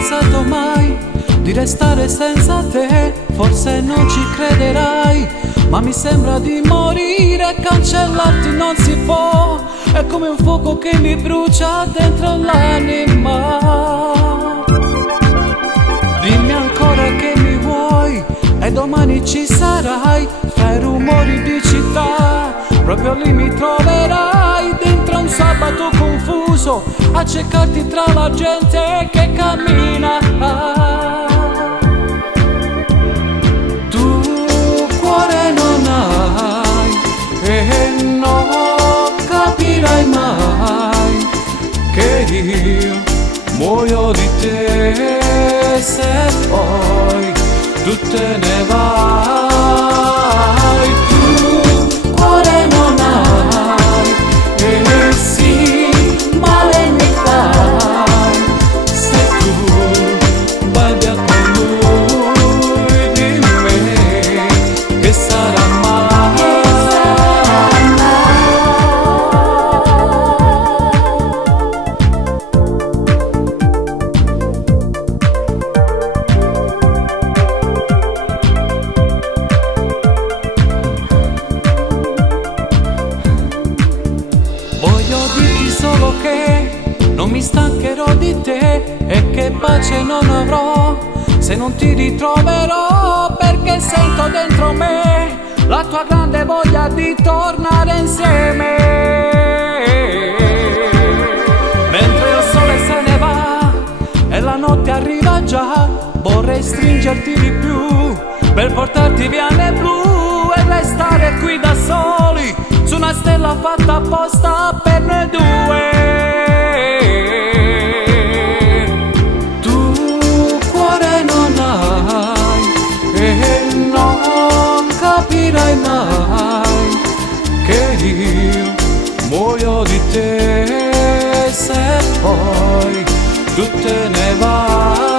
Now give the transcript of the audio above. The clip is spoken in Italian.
pensato mai di restare senza te, forse non ci crederai, ma mi sembra di morire, cancellarti non si può, è come un fuoco che mi brucia dentro l'anima. Dimmi ancora che mi vuoi e domani ci sarai, fra i rumori di città, proprio lì mi troverai, dentro un sabato confuso, a cercarti tra la gente che cammina. Tu cuore non hai e non capirai mai che io muoio di te se poi tu te ne vai. Tu cuore non hai e sì, male mi fai se tu vai via con lui, di me che sarà mai. Voglio dirti solo che non mi stancherò di te e che pace non avrò se non ti ritroverò, perché sento dentro me la tua grande voglia di tornare insieme. Mentre il sole se ne va e la notte arriva già, vorrei stringerti di più per portarti via nel blu e restare qui da soli su una stella fatta apposta per noi due. Tu cuore non hai e non capirai mai che io muoio di te se poi tu te ne vai.